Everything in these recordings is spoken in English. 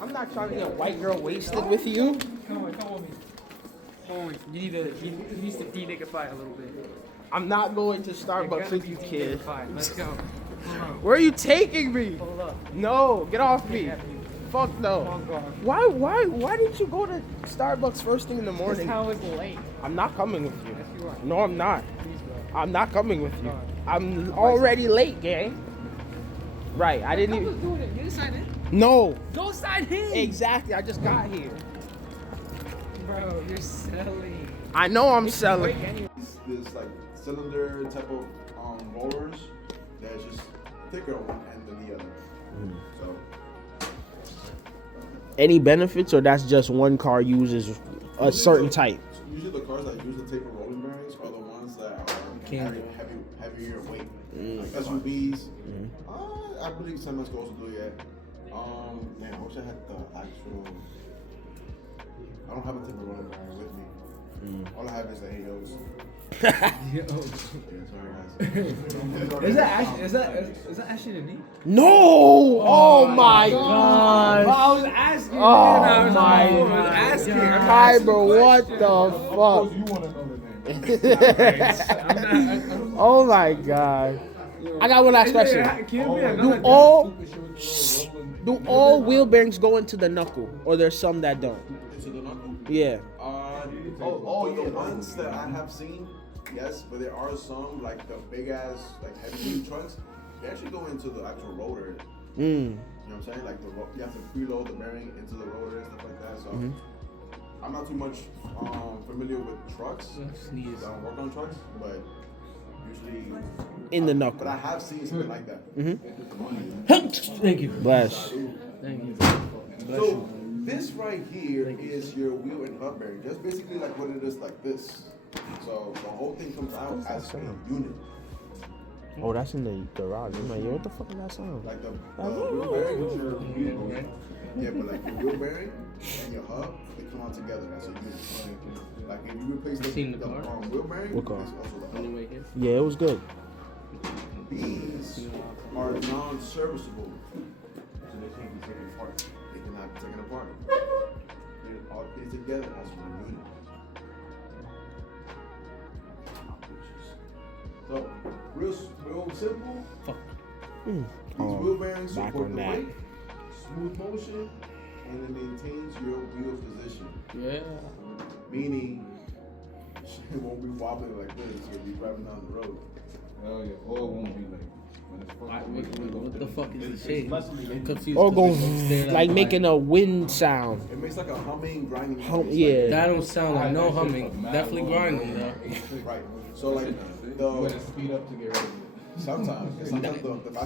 I'm not trying to get white girl wasted with you. Come with me. You need to de-nigify a little bit. I'm not going to Starbucks with you, kid. Let's go. Where are you taking me? Hold up. No, get off me. Fuck no. Why didn't you go to Starbucks first thing in the morning? That's how it's late. I'm not coming with you. Yes, you are. No, I'm not. Please, bro. I'm not coming with you. I'm already late, gang. Right, I didn't even... doing it. You didn't sign in? No. Go sign in. Exactly, I just got here. Bro, you're selling. I know I'm selling. This like cylinder type of rollers that's just thicker on one end than the other. So Any benefits, or that's just one car uses a certain type? Usually the cars that use the taper rolling bearings are the ones that are heavier weight. Like SUVs. I believe some goes to do that. Man, I wish I had the actual. I don't have a taper rolling bearing with me. All I have is the AOs. Is that actually the name? No! Oh my god! I was asking. Oh man. my I was asking. Kyber, what the fuck? You want to know the name? Oh my god! I got one last question. Do all wheel bearings go into the knuckle, or there's some that don't? Into the knuckle? Yeah. The ones that I have seen, yes, but there are some like the big ass, like heavy duty trucks. They actually go into the actual rotor. You know what I'm saying? Like you have to preload the bearing into the rotor and stuff like that. So I'm not too much familiar with trucks. I don't work on trucks, but usually In the knuckle. But I have seen something like that. Thank you. Bless. Thank you. So this right here is your wheel and hub bearing. Just basically like what it is like this. So the whole thing comes out as a unit. Oh, that's in the garage. I'm like, yo, what the fuck is that sound? Like the wheel bearing is your wheel. Yeah, but like your wheel bearing and your hub, they come out together. That's a unit. Like if you replace the wheel bearing, what car? it's also the hub. Yeah, it was good. These are non-serviceable. So they can't be taken apart. They cannot be taken apart. They're all put together as one unit. So, real simple. These wheel bearings support the weight, smooth motion, and it maintains your wheel position. Yeah. Meaning, it won't be wobbling like this. You'll be driving down the road. Oh yeah, or it won't be like. What the fuck is the shade? I'm confused. Or go like making a wind sound. It makes like a humming, grinding. Yeah. That don't sound like no humming. Definitely grinding though. Right. So like the Speed up to get ready.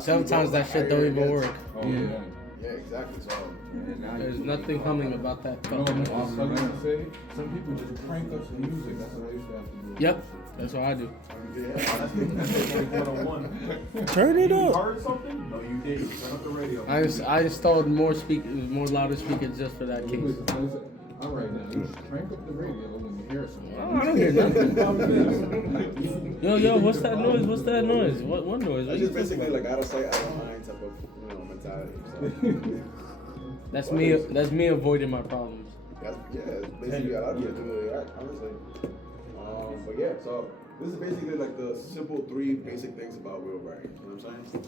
Sometimes that shit don't even work. Oh yeah. Yeah, exactly. So There's nothing humming about that fucking I was gonna say, some people just crank up the music. That's what I used to have to do. Yep, that's what I do. Turn it up. heard something? No, you did. Turn up the radio. I installed more louder speakers just for that case. All right now, you crank up the radio when you hear something. Oh, I don't hear nothing. Yo, what's that noise? What's that noise? What noise? It's just basically like out of sight, out of mind type of mentality. So. That's me avoiding my problems. It's basically a lot of people do that, honestly. But yeah, so this is basically like the simple 3 basic things about wheel bearing. You know what I'm saying?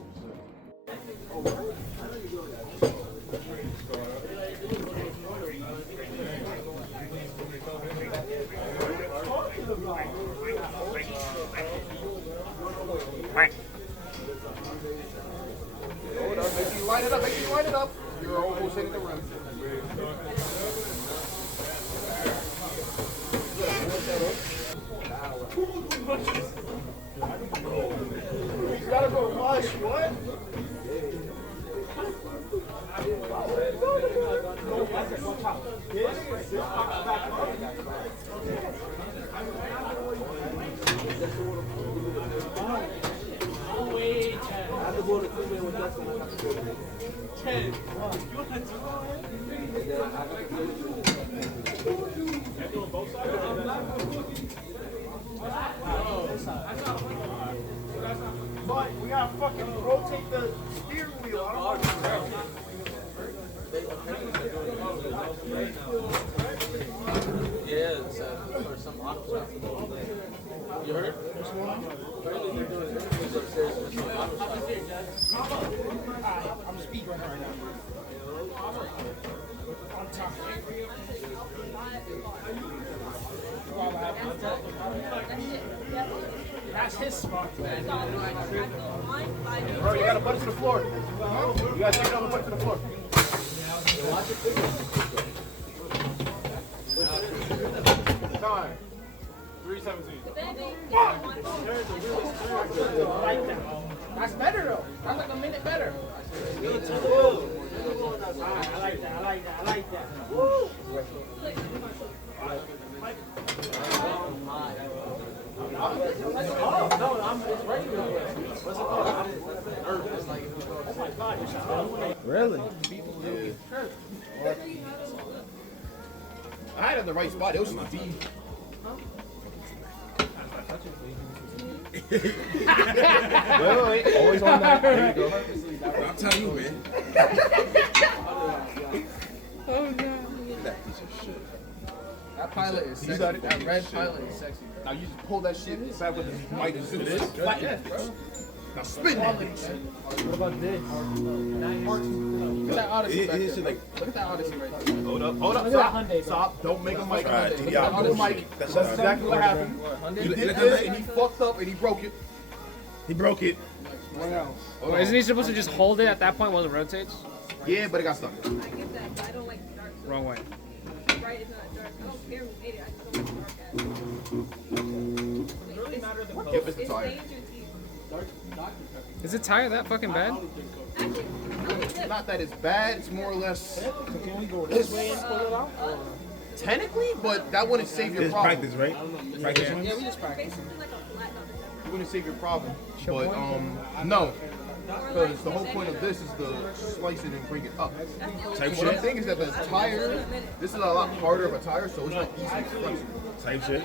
Hold up, make you line it up, You're almost hitting the rim. You gotta go rush, what? But we gotta fucking rotate the steering wheel. I don't know. Yeah, it's for some auto shop. You heard? I'm speaking right now. On top. That's his spot. Bro, you gotta put it to the floor. You gotta take it off and put it to the floor. Time. 3:17. That's better though. That's like a minute better. I like that. I like that. I like that. Woo! No, it's regular. What's it called? Oh my God, you're so Really? I had it in the right spot. It was just deep. Wait. Always on that. There you go. I'll tell you, man. Oh no. That piece of shit. That pilot is sexy. That red pilot is sexy. Now you just pull that shit back with the mic and do this. Yes, bro. Now spin that bitch. What about this? Look at that Odyssey back there. Look at that Odyssey right there. Hold up. Stop. Don't make a mic. Right, Look at yeah, that Odyssey mic. that's That's right. exactly what happened. He did this and he fucked up and he broke it. He broke it. What else? Well, isn't he supposed to just hold it at that point while it rotates? Yeah, but it got stuck. I get that, but I don't like dark. Wrong way. Bright is not dark. I don't care who made it. I just don't like dark ass. Yep, it's It's tired. dangerous. Is it tire that fucking bad? Not that it's bad. It's more or less Can we go this way and pull it out? technically, but that wouldn't save your This problem. practice, right? Practice one? Yeah, we just practice. Basically like a flat number. It wouldn't save your problem. But no, because the whole point of this is to slice it and bring it up. Type What I'm shit. thinking is that the tire, this is a lot harder of a tire, so it's not easy to flex. Type shit.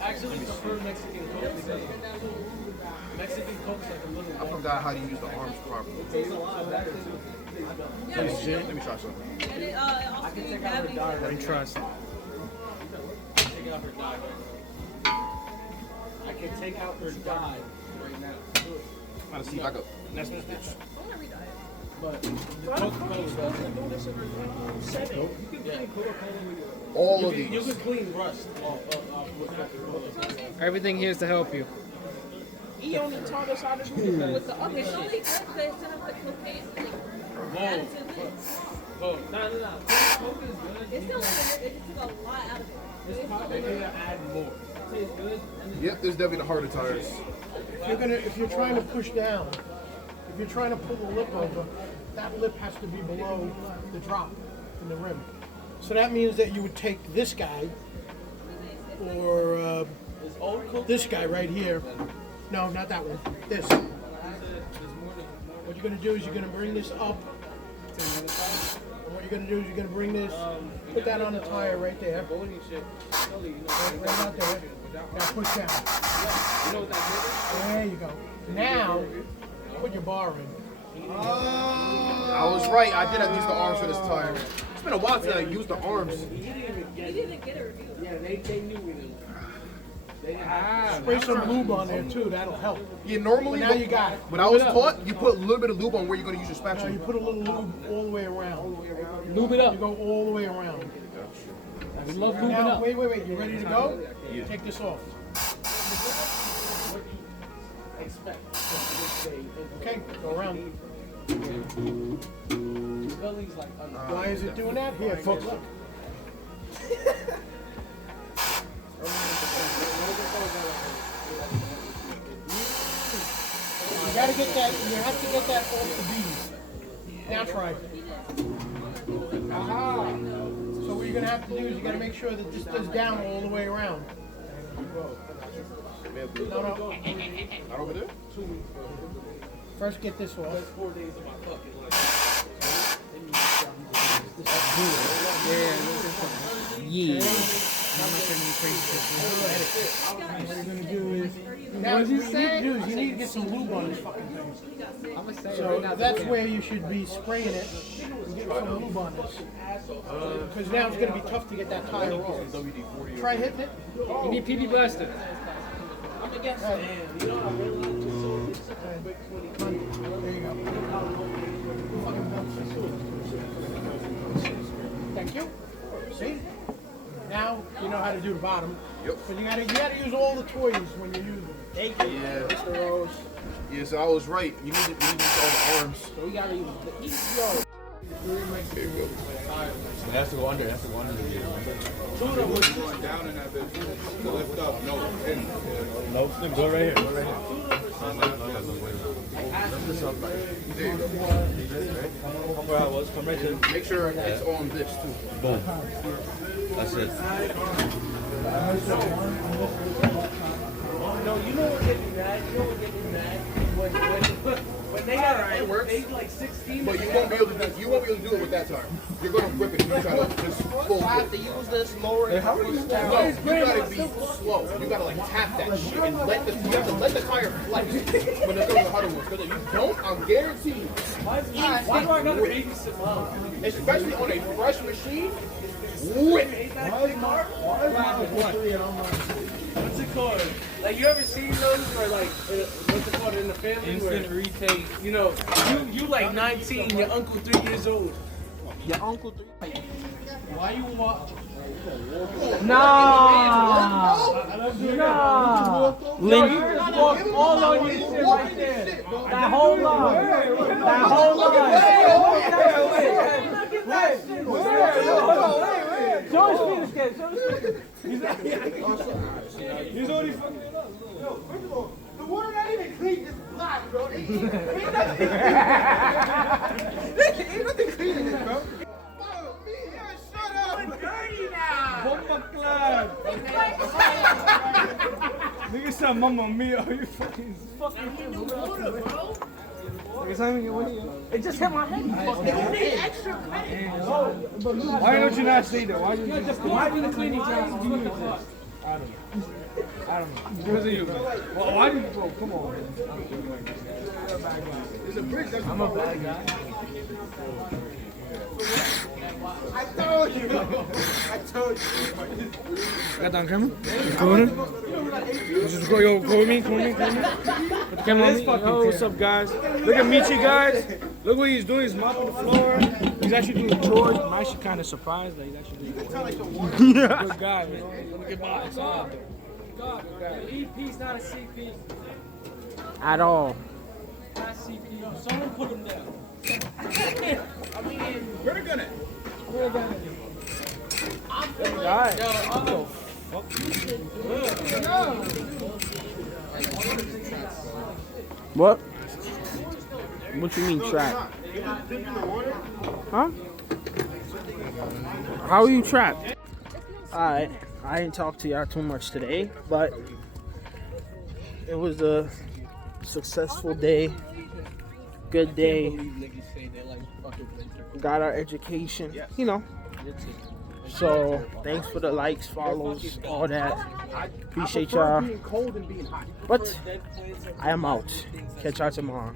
Actually, prefer Mexican Coke. Mexican Coke's like a little. I forgot how to use the arms properly. Tastes a lot better. Let me try something. And it also gives you gravity. And trust. Take out her dye. I can take out her dye right now. Trying to see if I could mess this bitch. I want to read it. But the Coca-Cola stuff. You can clean Coca-Cola with All of you these. can clean rust off with Coca-Cola. Everything here is to help you. He only taught us how to do it with the other It's only good because they still have the cocaine. Like, added to this. Oh, no. Coke is good. It's still good. It just took a lot out of it. They need to add more. Tastes good. Yep, this is definitely the harder tires. If you're trying to push down, if you're trying to pull the lip over, that lip has to be below the drop in the rim. So that means that you would take this guy, or this guy right here. No, not that one. This. What you're gonna do is you're gonna bring this up. And what you're gonna do is you're gonna bring this, put that on the tire right there. Right out there. Now push down. There you go. Now, put your bar in. I was right. I did have to use the arms for this tire. It's been a while since I used the arms. You didn't get a review. Yeah, they knew we didn't. Spray some lube on there too. That'll help. Yeah, normally, But now you got it. when I was taught, you put a little bit of lube on where you're going to use your Now spatula. you put a little lube all the way around. Lube it up. You go all the way around. We love lubing Now, up. wait. You ready to go? Take this off. Okay, go around. Why is it doing that? Here, folks, look. You gotta get that, you have to get that off the bead. Now try. Aha! So what you're gonna have to do is you gotta make sure that this does down all the way around. No. Not over there? First get this off. Yeah. I'm not gonna be crazy. What you're gonna do is Now, What what did you you need say? to do is you need to get some lube on this fucking thing. I'm gonna say it So right now. that's where you should be spraying it and getting some lube on this. Because now it's going to be tough to get that tire roll. Try hitting it. You need PB Blaster. There you go. Thank you. See? Now you know how to do the bottom. Yep. But you gotta use all the toys when you use them. Yeah. Mr. Rose. Yeah, so I was right. You need all the arms. So we gotta use the It has to go under. It has to go under the gear. Going down in that bitch. To lift up. No, in. No, go right here. Go right here. Come where I was. Come right here. Make sure it's on this too. Boom. That's it. No, you know what get me mad? You know what get me mad? When they got It works. they like 16. But you won't be able to do it with that tire. You're gonna rip it. You try to just full. I have to use this lower. No, you gotta be slow. You gotta like tap that shit and let the tire flex when it's on the huddle ones. Because if you don't, I'm guaranteed. Why do I gotta babysit mom? Especially on a fresh machine. Whip. What's it called? Like you ever seen those where like what's it called in the family? Instant retake. You know, you like 19, your uncle 3 years old. Your uncle 3. Why you walk? Nah. Lynn, you just walk all on your shit right there. That whole line. That whole line. Show us me this kid. Show us me. He's already fucking it up. Yo, first of all, the water not even clean, it's black, bro. Ain't nothing clean in this, bro. Shut up! It's dirty now! Bomba clad. Nigga said mamma mia. Are you fucking It just hit my head. They don't need extra credit. Why don't you not say that? Why you Just why be the cleaning job? I don't know. Because of you. Well, why did you go? Come on. I'm a bad guy. I told you. Got that on camera? Recording? Just go, yo, go with me, come with me. Put the camera on me. Yo, what's up, guys? Look at Michi, guys. Look what he's doing. He's mopping the floor. He's actually doing chores. I'm actually kind of surprised that he's actually doing chores. Good guy, man. Let me get by. It's all out there. EP's not a CP. At all. Not CP. Someone put him down. We're gonna. What? What you mean trap? Huh? How are you trapped? Alright, I didn't talk to y'all too much today, but it was a successful day, good day. Got our education, you know. So thanks for the likes, follows, all that. Appreciate y'all. But I am out. Catch y'all tomorrow.